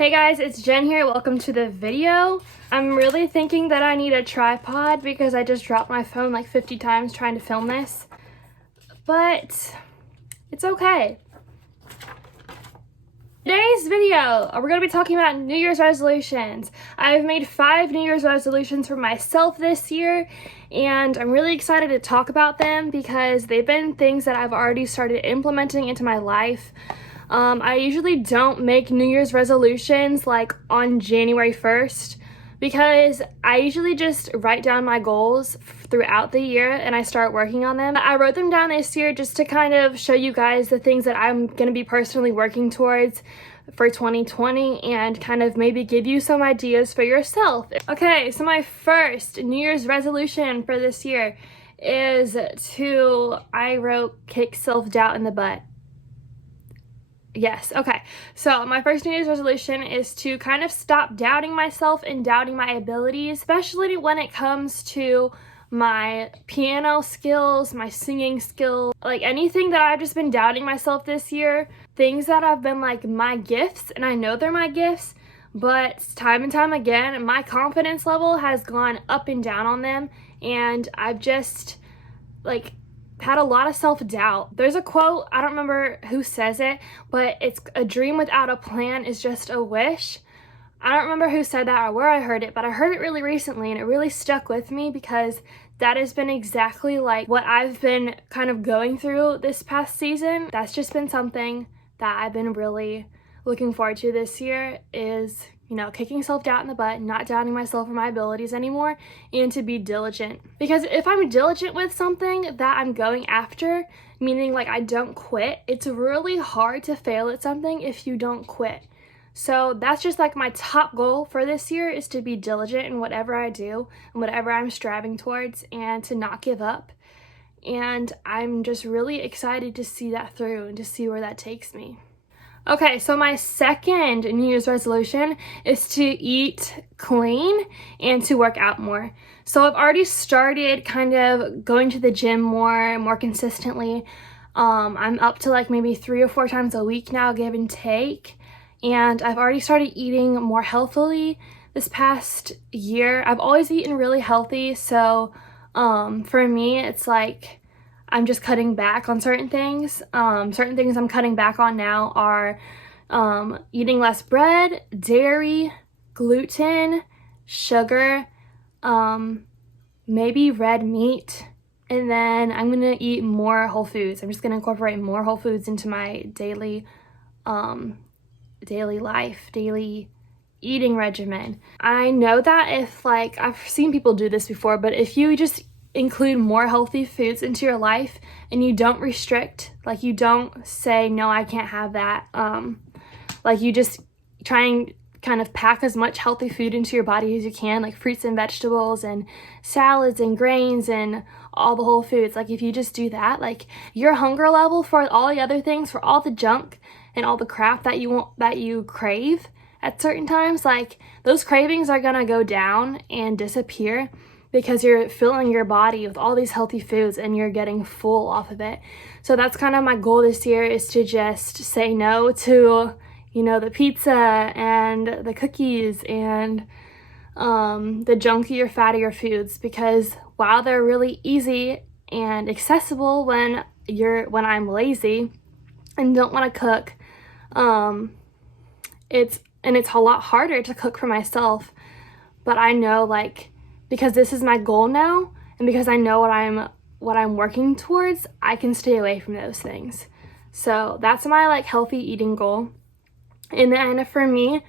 Hey guys, it's Jen here. Welcome to the video. I'm really thinking that I need a tripod because I just dropped my phone like 50 times trying to film this. But it's okay. Today's video, we're going to be talking about New Year's resolutions. I've made 5 New Year's resolutions for myself this year, and I'm really excited to talk about them because they've been things that I've already started implementing into my life. I usually don't make New Year's resolutions like on January 1st because I usually just write down my goals throughout the year and I start working on them. I wrote them down this year just to kind of show you guys the things that I'm going to be personally working towards for 2020 and kind of maybe give you some ideas for yourself. Okay, so my first New Year's resolution for this year is I wrote kick self-doubt in the butt. Yes, okay. So my first New Year's resolution is to kind of stop doubting myself and doubting my abilities, especially when it comes to my piano skills, my singing skills, like anything that I've just been doubting myself this year, things that have been like my gifts, and I know they're my gifts, but time and time again, my confidence level has gone up and down on them, and I've just had a lot of self-doubt. There's a quote, I don't remember who says it, but it's a dream without a plan is just a wish. I don't remember who said that or where I heard it, but I heard it really recently and it really stuck with me because that has been exactly like what I've been kind of going through this past season. That's just been something that I've been really looking forward to this year is, kicking self-doubt in the butt, not doubting myself or my abilities anymore, and to be diligent. Because if I'm diligent with something that I'm going after, meaning like I don't quit, it's really hard to fail at something if you don't quit. So that's just like my top goal for this year is to be diligent in whatever I do and whatever I'm striving towards and to not give up. And I'm just really excited to see that through and to see where that takes me. Okay, so my second New Year's resolution is to eat clean and to work out more. So I've already started kind of going to the gym more consistently. I'm up to like maybe 3 or 4 times a week now, give and take. And I've already started eating more healthily this past year. I've always eaten really healthy, so for me, it's like I'm just cutting back on certain things. Certain things I'm cutting back on now are eating less bread, dairy, gluten, sugar, maybe red meat, and then I'm gonna eat more whole foods. I'm just gonna incorporate more whole foods into my daily eating regimen. I know that if I've seen people do this before, but if you just include more healthy foods into your life and you don't restrict, like you don't say no, I can't have that, like you just try and kind of pack as much healthy food into your body as you can, like fruits and vegetables and salads and grains and all the whole foods. Like if you just do that, like your hunger level for all the other things, for all the junk and all the crap that you crave at certain times, like those cravings are gonna go down and disappear because you're filling your body with all these healthy foods and you're getting full off of it. So that's kind of my goal this year, is to just say no to, the pizza and the cookies and the junkier, fattier foods, because while they're really easy and accessible when I'm lazy and don't want to cook, it's a lot harder to cook for myself. But I know, because this is my goal now, and because I know what I'm working towards, I can stay away from those things. So that's my healthy eating goal. And then for me,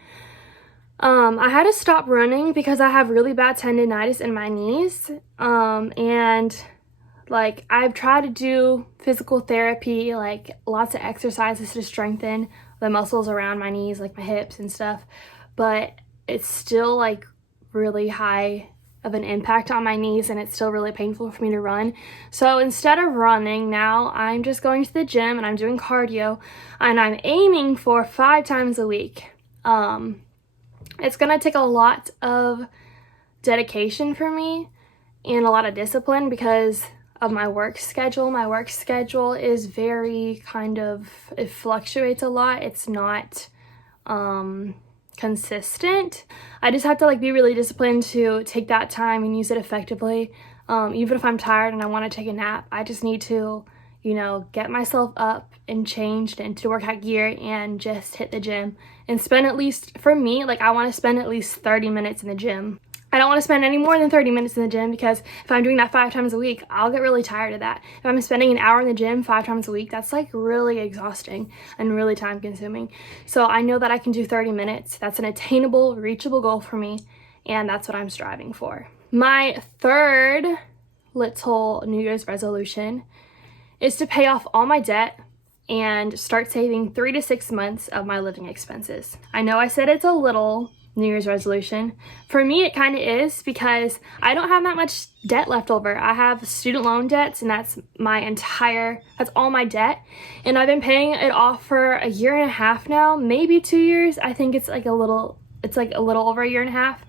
I had to stop running because I have really bad tendonitis in my knees. And I've tried to do physical therapy, lots of exercises to strengthen the muscles around my knees, like my hips and stuff, but it's still really high of an impact on my knees, and it's still really painful for me to run. So instead of running now, I'm just going to the gym and I'm doing cardio, and I'm aiming for 5 times a week. It's gonna take a lot of dedication for me and a lot of discipline because of my work schedule. My work schedule is very it fluctuates a lot. It's not consistent. I just have to like be really disciplined to take that time and use it effectively. Even if I'm tired and I want to take a nap, I just need to, you know, get myself up and changed into workout gear and just hit the gym and spend at least, for me, like I want to spend at least 30 minutes in the gym. I don't want to spend any more than 30 minutes in the gym, because if I'm doing that 5 times a week, I'll get really tired of that. If I'm spending an hour in the gym 5 times a week, that's like really exhausting and really time consuming. So I know that I can do 30 minutes. That's an attainable, reachable goal for me, and that's what I'm striving for. My third little New Year's resolution is to pay off all my debt and start saving 3 to 6 months of my living expenses. I know I said it's a little New Year's resolution. For me, it kind of is, because I don't have that much debt left over. I have student loan debts, and that's all my debt. And I've been paying it off for a year and a half now, maybe 2 years. I think it's like a little over a year and a half.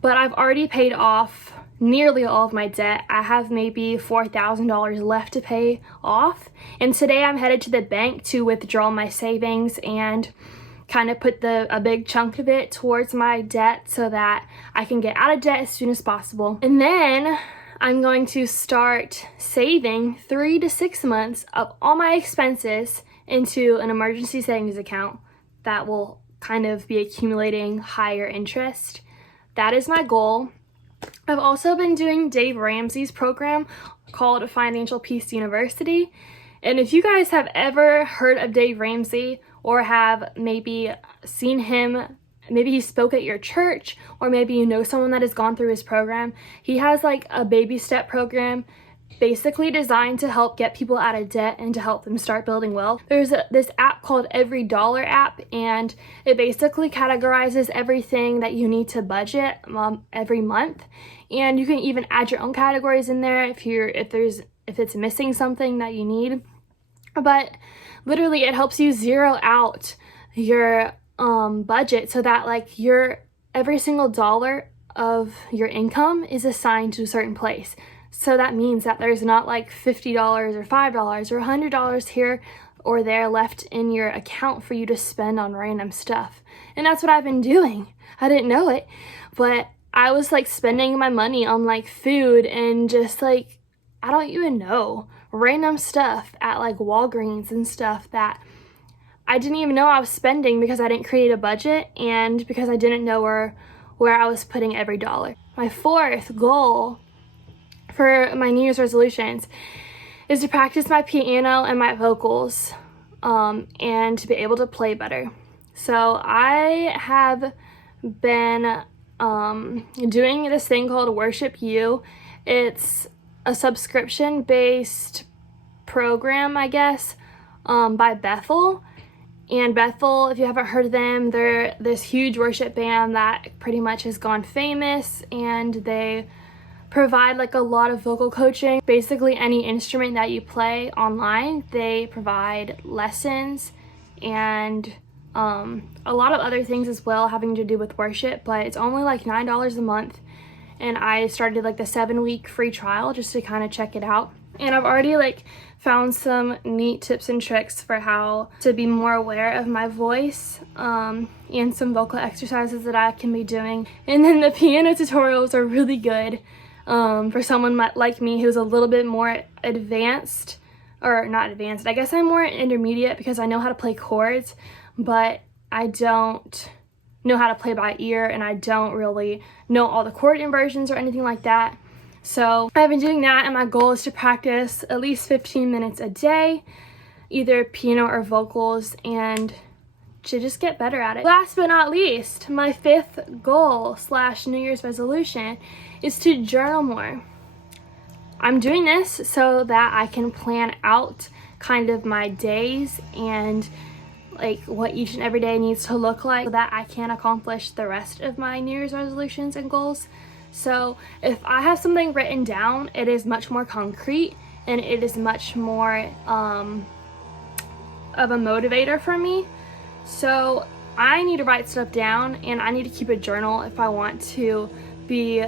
But I've already paid off nearly all of my debt. I have maybe $4,000 left to pay off. And today I'm headed to the bank to withdraw my savings and kind of put a big chunk of it towards my debt so that I can get out of debt as soon as possible. And then I'm going to start saving 3 to 6 months of all my expenses into an emergency savings account that will kind of be accumulating higher interest. That is my goal. I've also been doing Dave Ramsey's program called Financial Peace University. And if you guys have ever heard of Dave Ramsey, or have maybe seen him, maybe he spoke at your church, or maybe you know someone that has gone through his program, he has like a baby step program basically designed to help get people out of debt and to help them start building wealth. There's this app called Every Dollar app, and it basically categorizes everything that you need to budget every month. And you can even add your own categories in there if it's missing something that you need. But literally, it helps you zero out your budget so that like every single dollar of your income is assigned to a certain place. So that means that there's not like $50 or $5 or $100 here or there left in your account for you to spend on random stuff. And that's what I've been doing. I didn't know it, but I was like spending my money on like food and just like, I don't even know, random stuff at like Walgreens and stuff that I didn't even know I was spending because I didn't create a budget and because I didn't know where I was putting every dollar. My fourth goal for my New Year's resolutions is to practice my piano and my vocals and to be able to play better. So I have been doing this thing called Worship You. It's a subscription-based program, I guess, by Bethel. And Bethel, if you haven't heard of them, they're this huge worship band that pretty much has gone famous, and they provide like a lot of vocal coaching. Basically any instrument that you play online, they provide lessons and a lot of other things as well having to do with worship, but it's only like $9 a month. And I started like the 7-week free trial just to kind of check it out. And I've already like found some neat tips and tricks for how to be more aware of my voice and some vocal exercises that I can be doing. And then the piano tutorials are really good for someone like me who's a little bit more advanced, or not advanced, I guess I'm more intermediate because I know how to play chords, but I don't know how to play by ear, and I don't really know all the chord inversions or anything like that. So I've been doing that, and my goal is to practice at least 15 minutes a day, either piano or vocals, and to just get better at it. Last but not least, my fifth goal / New Year's resolution is to journal more. I'm doing this so that I can plan out kind of my days and like what each and every day needs to look like so that I can accomplish the rest of my New Year's resolutions and goals. So if I have something written down, it is much more concrete and it is much more of a motivator for me. So I need to write stuff down, and I need to keep a journal if I want to be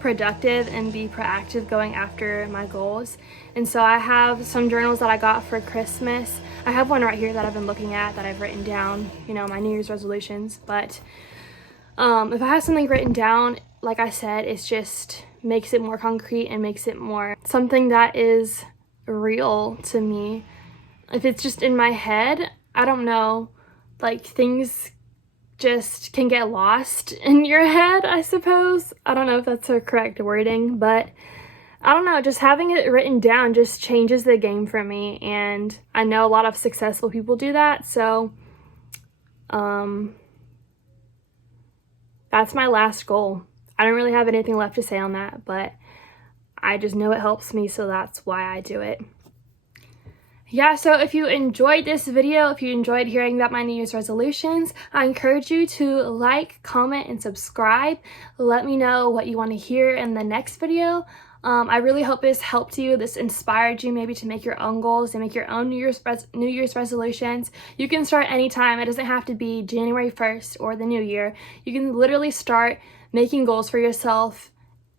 productive and be proactive going after my goals. And so I have some journals that I got for Christmas. I have one right here that I've been looking at, that I've written down, you know, my New Year's resolutions. But if I have something written down, like I said, it's just makes it more concrete and makes it more something that is real to me. If it's just in my head, I don't know, like things just can get lost in your head, I suppose. I don't know if that's the correct wording, but I don't know, just having it written down just changes the game for me, and I know a lot of successful people do that. So that's my last goal. I don't really have anything left to say on that, but I just know it helps me, so that's why I do it. Yeah, so if you enjoyed this video, if you enjoyed hearing about my New Year's resolutions, I encourage you to like, comment, and subscribe. Let me know what you want to hear in the next video. I really hope this helped you, this inspired you maybe to make your own goals and make your own New Year's resolutions. You can start anytime. It doesn't have to be January 1st or the new year. You can literally start making goals for yourself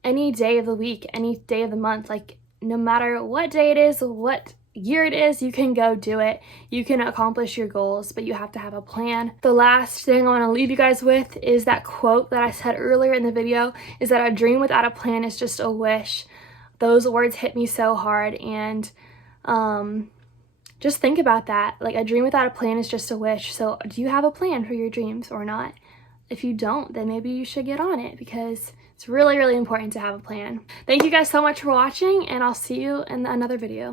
any day of the week, any day of the month. Like, no matter what day it is, what year it is, you can go do it. You can accomplish your goals, but you have to have a plan. The last thing I want to leave you guys with is that quote that I said earlier in the video, is that a dream without a plan is just a wish. Those words hit me so hard, and just think about that. Like, a dream without a plan is just a wish. So do you have a plan for your dreams or not? If you don't, then maybe you should get on it, because it's really, really important to have a plan. Thank you guys so much for watching, and I'll see you in another video.